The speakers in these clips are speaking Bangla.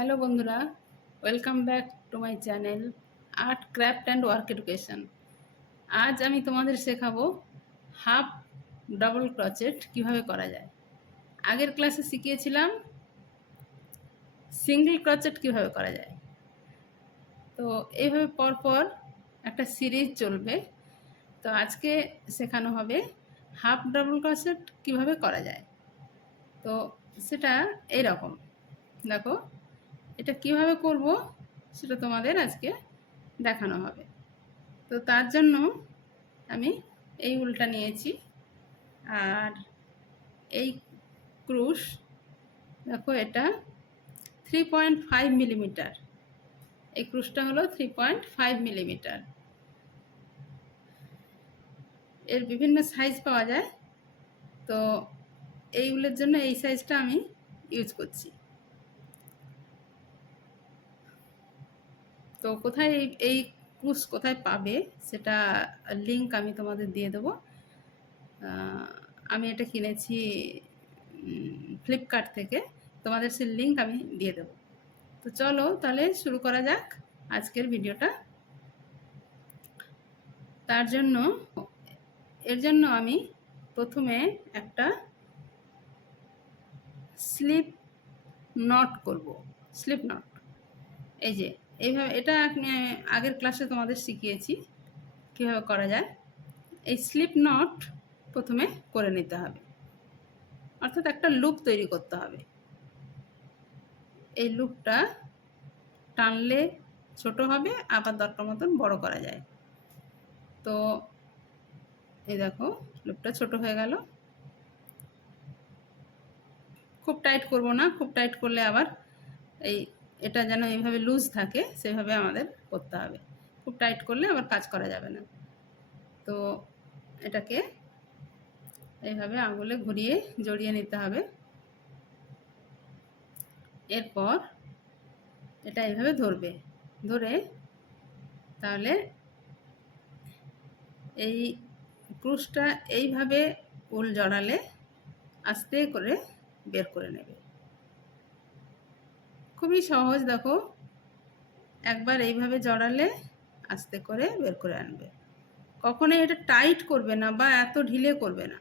হ্যালো বন্ধুরা welcome back to my channel art craft and work education আজ আমি তোমাদের শেখাবো হাফ ডাবল ক্রচেট কীভাবে করা যায়। আগের ক্লাসে শিখিয়েছিলাম সিঙ্গেল ক্রচেট কীভাবে করা যায়। তো এইভাবে পরপর একটা সিরিজ চলবে। তো আজকে শেখানো হবে হাফ ডাবল ক্রচেট কীভাবে করা যায়। তো সেটা এই রকম দেখো। এটা কীভাবে করব সেটা তোমাদের আজকে দেখানো হবে। তো তার জন্য আমি এই উলটা নিয়েছি আর এই ক্রুশ, দেখো এটা থ্রি পয়েন্ট ফাইভ মিলিমিটার এই ক্রুশটা হলো থ্রি পয়েন্ট ফাইভ মিলিমিটার এর বিভিন্ন সাইজ পাওয়া যায়। তো এই উলের জন্য এই সাইজটা আমি ইউজ করছি। তো কোথায় এই এই কোথায় পাবে সেটা লিংক আমি তোমাদের দিয়ে দেবো। আমি এটা কিনেছি ফ্লিপকার্ট থেকে। তোমাদের সে লিঙ্ক আমি দিয়ে দেবো। তো চলো তাহলে শুরু করা যাক আজকের ভিডিওটা। তার জন্য, এর জন্য আমি প্রথমে একটা স্লিপ নট করব। স্লিপ নট এই যে এইভাবে, এটা আগের ক্লাসে তোমাদের শিখিয়েছি কীভাবে করা যায়। এই স্লিপ নট প্রথমে করে নিতে হবে। অর্থাৎ একটা লুপ তৈরি করতে হবে। এই লুপটা টানলে ছোট হবে, আবার দরকার মতন বড় করা যায়। তো এই দেখো লুপটা ছোট হয়ে গেল। খুব টাইট করব না, খুব টাইট করলে আবার এই এটা যেন এইভাবে লুজ থাকে, সেভাবে আমাদের করতে হবে। খুব টাইট করলে আবার কাজ করা যাবে না। তো এটাকে এইভাবে আঙুলে ঘুরিয়ে জড়িয়ে নিতে হবে। এরপর এটা এইভাবে ধরবে। ধরে তাহলে এই ক্রুশটা এইভাবে উল জড়ালে আস্তে করে বের করে নেবে। খুবই সহজ, দেখো। একবার এইভাবে জড়ালে আস্তে করে বের করে আনবে। কখনোই এটা টাইট করবে না বা এত ঢিলে করবে না।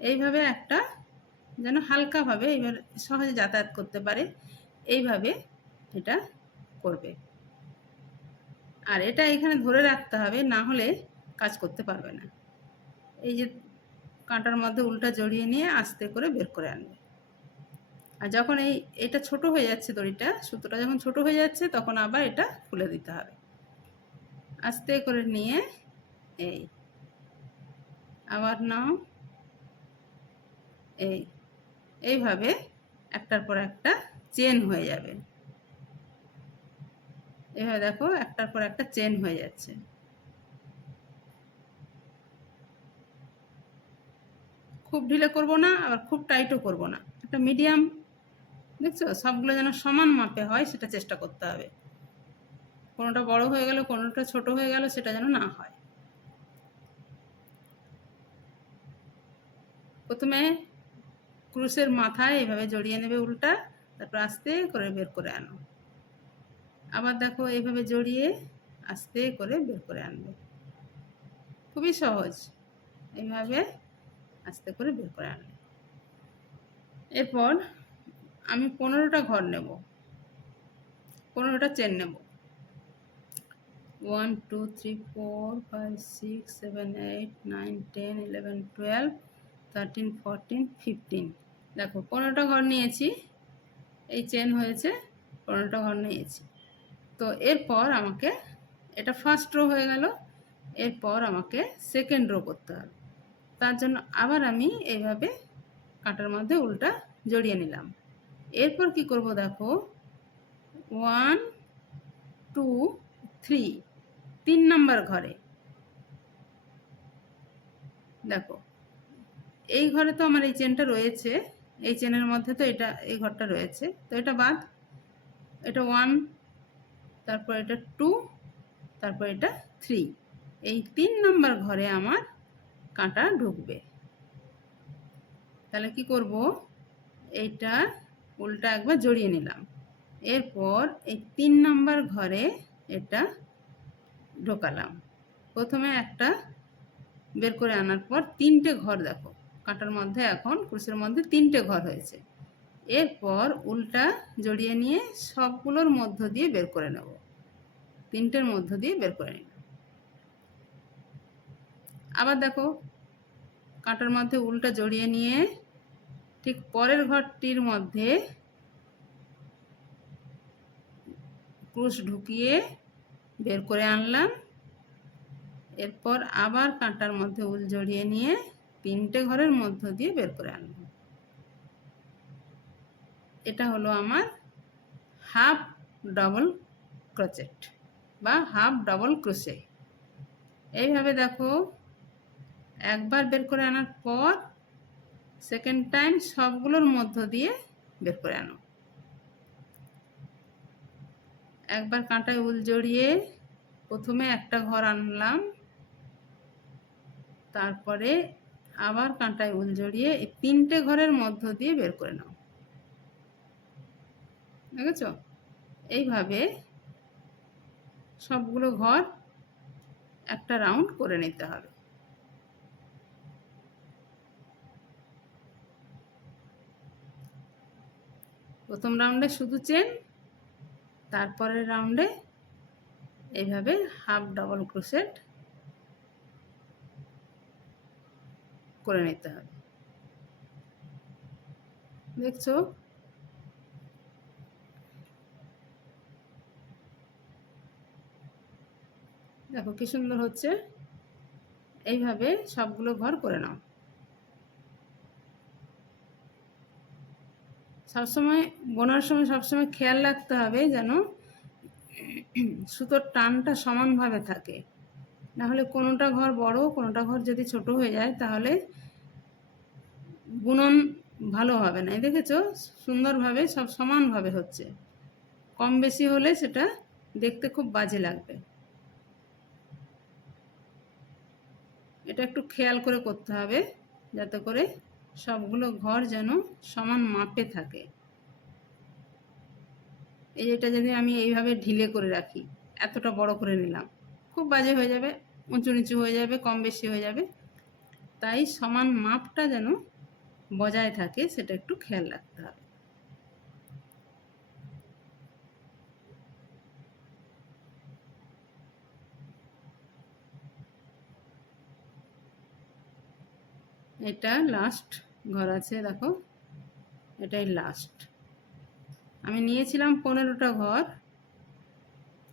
এইভাবে একটা যেন হালকাভাবে এইভাবে সহজে যাতায়াত করতে পারে, এইভাবে এটা করবে। আর এটা এখানে ধরে রাখতে হবে, না হলে কাজ করতে পারবে না। এই যে কাঁটার মধ্যে উল্টা জড়িয়ে নিয়ে আস্তে করে বের করে আনবে। আর যখন এই, এটা ছোট হয়ে যাচ্ছে দড়িটা, সুতোটা যখন ছোট হয়ে যাচ্ছে, তখন আবার এটা খুলে দিতে হবে। আস্তে করে নিয়ে, এই, আবার নাও, এই, এইভাবে একটার পর একটা চেন হয়ে যাবে। এভাবে দেখো, একটার পর একটা চেন হয়ে যাচ্ছে। খুব ঢিলে করব না, আবার খুব টাইটও করব না। একটা মিডিয়াম দেখছ? সবগুলো যেন সমান মাপে হয়, সেটা চেষ্টা করতে হবে। কোনোটা বড় হয়ে গেল, কোনোটা ছোট হয়ে গেল, সেটা যেন না হয়। প্রথমে ক্রুশের মাথায় এভাবে জড়িয়ে নেবে উল্টা, তারপর আস্তে করে বের করে আনো। আবার দেখো এইভাবে জড়িয়ে আস্তে করে বের করে আনবে। খুবই সহজ। এইভাবে আস্তে করে বের করে আনবে। এরপর আমি পনেরোটা ঘর নেব। পনেরোটা চেন নেব। One two three four five six seven eight nine ten eleven twelve thirteen fourteen fifteen দেখো, পনেরোটা ঘর নিয়েছি। এই চেন হয়েছে, পনেরোটা ঘর নিয়েছি। তো এরপর আমাকে এটা ফার্স্ট রো হয়ে গেল। এরপর আমাকে সেকেন্ড রো করতে হবে। তার জন্য আবার আমি এইভাবে কাঁটার মধ্যে উল্টা জড়িয়ে নিলাম। এরপর কি করব দেখো? ওয়ান টু থ্রি তিন নাম্বার ঘরে। দেখো, এই ঘরে তো আমার এই চেনটা রয়েছে। এই চেনের মধ্যে তো এটা, এই ঘরটা রয়েছে। তো এটা বাদ। এটা ওয়ান তারপর এটা টু তারপর এটা থ্রি এই তিন নাম্বার ঘরে আমার কাঁটা ঢুকবে। তাহলে কি করব? এইটা উল্টা একবার জড়িয়ে নিলাম। এরপর এই তিন নাম্বার ঘরে এটা ঢোকালাম। প্রথমে একটা বের করে আনার পর তিনটে ঘর দেখো, কাঁটার মধ্যে এখন ক্রুশের মধ্যে তিনটে ঘর হয়েছে। এরপর উল্টা জড়িয়ে নিয়ে সবগুলোর মধ্য দিয়ে বের করে নেব। তিনটের মধ্য দিয়ে বের করে নিলাম। আবার দেখো, কাঁটার মধ্যে উল্টা জড়িয়ে নিয়ে ঠিক পরের ঘরটির মধ্যে ক্রুশ ঢুকিয়ে বের করে আনলাম। এরপর আবার কাঁটার মধ্যে উল জড়িয়ে নিয়ে তিনটে ঘরের মধ্য দিয়ে বের করে আনলাম। এটা হলো আমার হাফ ডবল ক্রোচেট বা হাফ ডবল ক্রোশে এইভাবে দেখো, একবার বের করে আনার পর সেকেন্ড টাইম সবগুলোর মধ্য দিয়ে বের করে আনো। একবার কাঁটায় উল জড়িয়ে প্রথমে একটা ঘর আনলাম, তারপরে আবার কাঁটায় উল জড়িয়ে এই তিনটে ঘরের মধ্য দিয়ে বের করে নাও। দেখেছ? এইভাবে সবগুলো ঘর একটা রাউন্ড করে নিতে হবে। প্রথম রাউন্ডে শুধু চেন তারপরের রাউন্ডে এইভাবে হাফ ডবল ক্রোশেট করে নিতে হবে। দেখছ? দেখো কি সুন্দর হচ্ছে। এইভাবে সবগুলো ঘর করে নাও। সবসময় বোনার সময় সবসময় খেয়াল রাখতে হবে যেন সুতোর টানটা সমানভাবে থাকে। নাহলে কোনোটা ঘর বড়, কোনোটা ঘর যদি ছোট হয়ে যায়, তাহলে বুনন ভালো হবে না। দেখেছ? সুন্দরভাবে, সব সমানভাবে হচ্ছে। কম বেশি হলে সেটা দেখতে খুব বাজে লাগবে। এটা একটু খেয়াল করে করতে হবে, যাতে করে সবগুলো ঘর যেন সমান মাপে থাকে। এই যেটা যদি আমি এইভাবে ঢিলে করে রাখি, এতটা বড় করে নিলাম, খুব বাজে হয়ে যাবে, উঁচু নিচু হয়ে যাবে, কম বেশি হয়ে যাবে। তাই সমান মাপটা যেন বজায় থাকে, সেটা একটু খেয়াল রাখতে হবে। এটা লাস্ট ঘর আছে, দেখো। এটাই লাস্ট আমি নিয়েছিলাম পনেরোটা ঘর,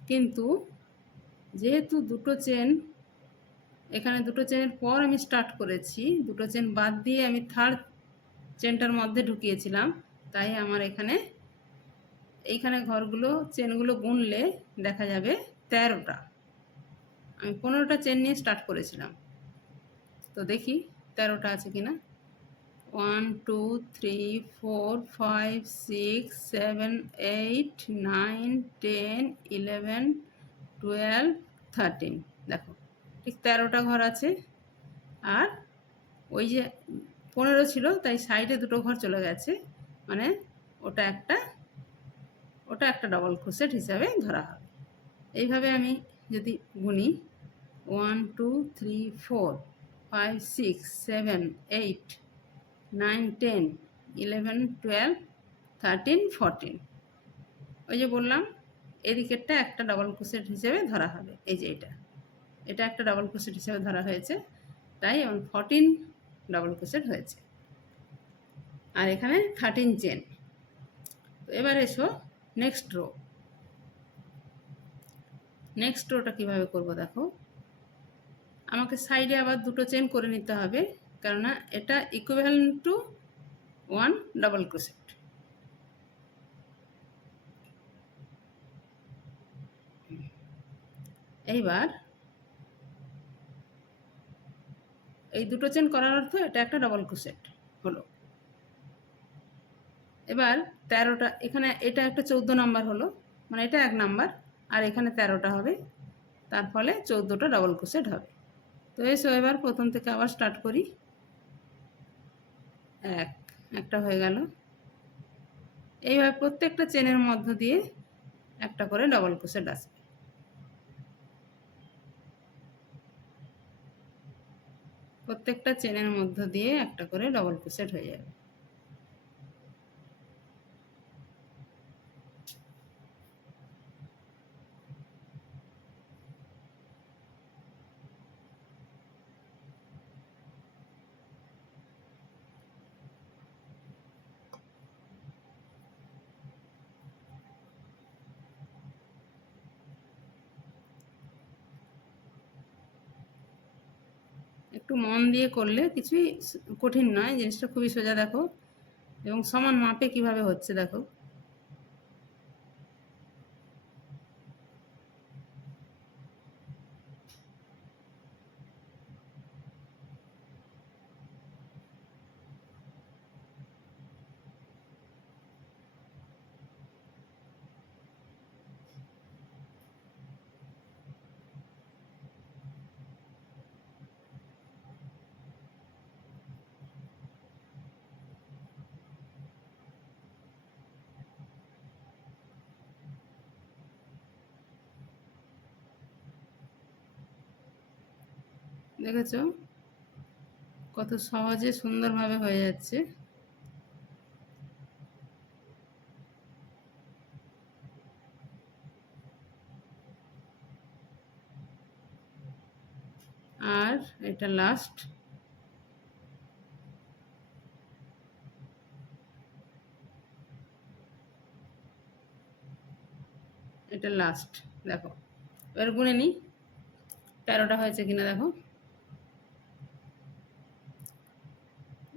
কিন্তু যেহেতু দুটো চেন এখানে দুটো চেনের পর আমি স্টার্ট করেছি, দুটো চেন বাদ দিয়ে আমি থার্ড চেনটার মধ্যে ঢুকিয়েছিলাম, তাই আমার এখানে, এইখানে ঘরগুলো চেনগুলো গুনলে দেখা যাবে তেরোটা। আমি পনেরোটা চেন নিয়ে স্টার্ট করেছিলাম। তো দেখি। তেরোটা আছে কিনা one, two, three, four, five, six, seven, eight, nine, ten, eleven, twelve, thirteen. দেখো, ঠিক তেরোটা ঘর আছে। আর ওই যে পনেরো ছিল, তাই সাইডে দুটো ঘর চলে গেছে। মানে ওটা একটা ওটা একটা ডবল ক্রোশেট হিসাবে ধরা হবে। এইভাবে আমি যদি গুনি, one, two, three, four five six seven eight nine ten eleven twelve thirteen fourteen ওই যে বললাম, এদিকেরটা একটা ডবল ক্রোশেট হিসেবে ধরা হবে। এই যে এটা। এটা একটা ডবল ক্রোশেট হিসেবে ধরা হয়েছে। তাই এবং ফর্টিন ডবল ক্রোশেট হয়েছে। আর এখানে থার্টিন চেন তো এবার এসো নেক্সট রো নেক্সট রোটা কীভাবে করব দেখো। আমাকে সাইডে আবার দুটো চেন করে নিতে হবে। কেননা এটা equivalent to one double crochet এইবার এই দুটো চেন করার অর্থ এটা একটা ডাবল ক্রোশেট হলো। এবার তেরোটা, এখানে এটা একটা চৌদ্দ নাম্বার হলো মানে এটা এক নাম্বার, আর এখানে তেরোটা হবে, তার ফলে চৌদ্দোটা ডাবল ক্রোশেট হবে। তো এসো এবার প্রথম থেকে আবার স্টার্ট করি। এক, একটা হয়ে গেল। এইভাবে প্রত্যেকটা চেনের মধ্য দিয়ে একটা করে ডবল ক্রোশেট আসবে প্রত্যেকটা চেনের মধ্য দিয়ে একটা করে ডবল ক্রোশেট হয়ে যাবে একটু মন দিয়ে করলে কিছুই কঠিন নয়। জিনিসটা খুবই সোজা দেখো। এবং সমান মাপে কীভাবে হচ্ছে দেখো। দেখেছ? কত সহজে সুন্দরভাবে হয়ে যাচ্ছে। আর এটা লাস্ট এটা লাস্ট দেখো, এবার গুনে নিই। তেরোটা হয়েছে কিনা দেখো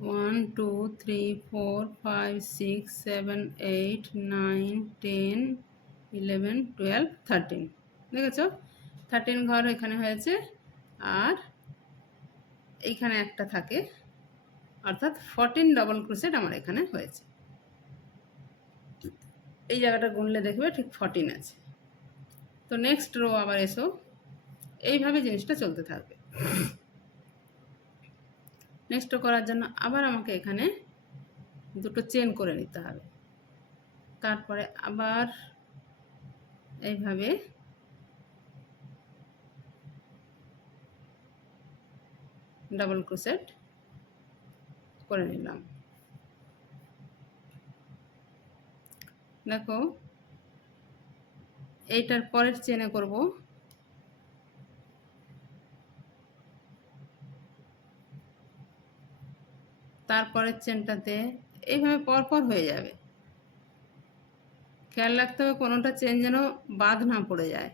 one two three four five six seven eight nine ten eleven twelve thirteen দেখেছ? থার্টিন ঘর এখানে হয়েছে। আর এইখানে একটা থাকে। অর্থাৎ ফর্টিন ডবল ক্রোসেট আমার এখানে হয়েছে। এই জায়গাটা গুনলে দেখবে ঠিক ফর্টিন আছে। তো নেক্সট রো আবার এসো। এইভাবে জিনিসটা চলতে থাকবে। নেক্সট করার জন্য আবার আমাকে এখানে দুটো চেন করে নিতে হবে। তারপরে আবার এইভাবে ডাবল ক্রোসেট করে নিলাম। দেখো, এইটার পরের চেনে করব। তারপরের চেনটাতে এইভাবে পরপর হয়ে যাবে। খেয়াল রাখতে হবে কোনোটা চেন যেন বাদ না পড়ে যায়।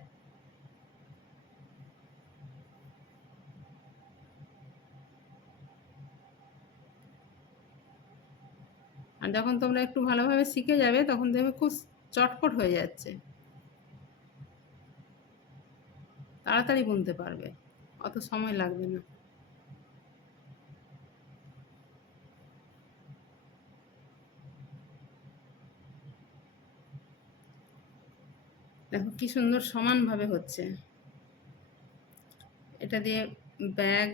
আর যখন তোমরা একটু ভালোভাবে শিখে যাবে, তখন দেখবে খুব চটপট হয়ে যাচ্ছে। তাড়াতাড়ি বুনতে পারবে, অত সময় লাগবে না। দেখো কি সুন্দর সমানভাবে হচ্ছে। এটা দিয়ে ব্যাগ,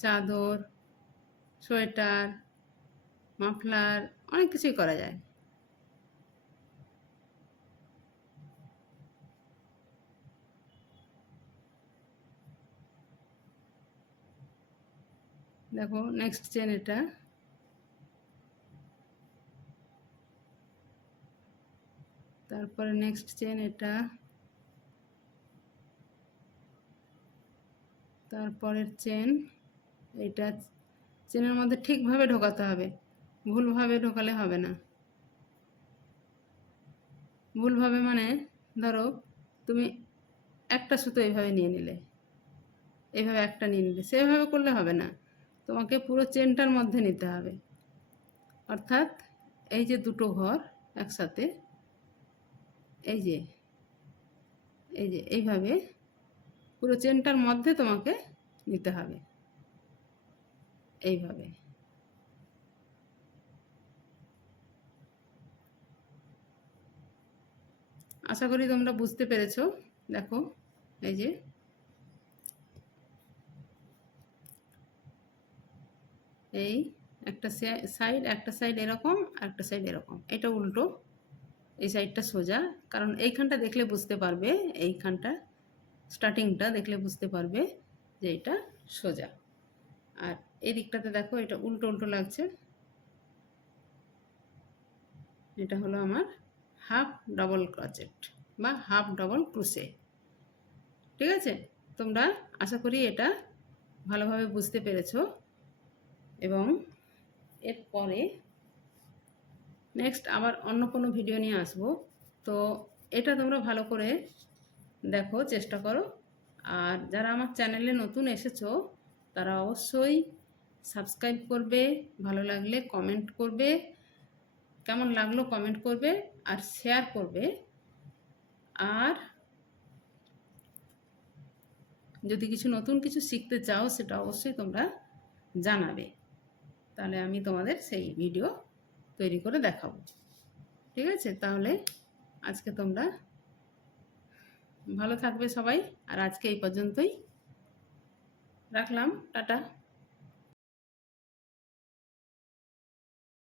চাদর, সোয়েটার, মাফলার, অনেক কিছুই করা যায়। দেখো নেক্সট চেন এটা। তারপরে নেক্সট চেন এটা। তারপরের চেন এটা চেনের মধ্যে ঠিকভাবে ঢোকাতে হবে। ভুলভাবে ঢোকালে হবে না। ভুলভাবে মানে ধরো তুমি একটা সুতো এইভাবে নিয়ে নিলে। এইভাবে একটা নিয়ে নিলে। সেভাবে করলে হবে না। তোমাকে পুরো চেনটার মধ্যে নিতে হবে। অর্থাৎ এই যে দুটো ঘর একসাথে এই যে এই যে, এইভাবে পুরো চেনটার মধ্যে তোমাকে নিতে হবে। এইভাবে। আশা করি তোমরা বুঝতে পেরেছ। দেখো, এই যে। এই একটা সাইড একটা সাইড এরকম, আর একটা সাইড এরকম। এটা উল্টো। এই সাইডটা সোজা, কারণ এইখানটা দেখলে বুঝতে পারবে, এইখানটা স্টার্টিংটা দেখলে বুঝতে পারবে যে এটা সোজা। আর এই দিকটাতে দেখো, এটা উল্টো উল্টো লাগছে। এটা হলো আমার হাফ ডবল ক্রচেট বা হাফ ডবল ক্রুসে। ঠিক আছে? তোমরা আশা করি এটা ভালোভাবে বুঝতে পেরেছ। এবং এরপরে নেক্সট আবার অন্য কোনো ভিডিও নিয়ে আসব। তো এটা তোমরা ভালো করে দেখো, চেষ্টা করো। আর যারা আমার চ্যানেলে নতুন এসেছ, তারা অবশ্যই সাবস্ক্রাইব করবে, ভালো লাগলে কমেন্ট করবে, কেমন লাগল কমেন্ট করবে, আর শেয়ার করবে। আর যদি কিছু নতুন কিছু শিখতে চাও, সেটা অবশ্যই তোমরা জানাবে। তাহলে আমি তোমাদের সেই ভিডিও তৈরি করে দেখাবো। ঠিক আছে? তাহলে আজকে তোমরা ভালো থাকবে সবাই, আর আজকে এই পর্যন্তই। রাখলাম, টাটা।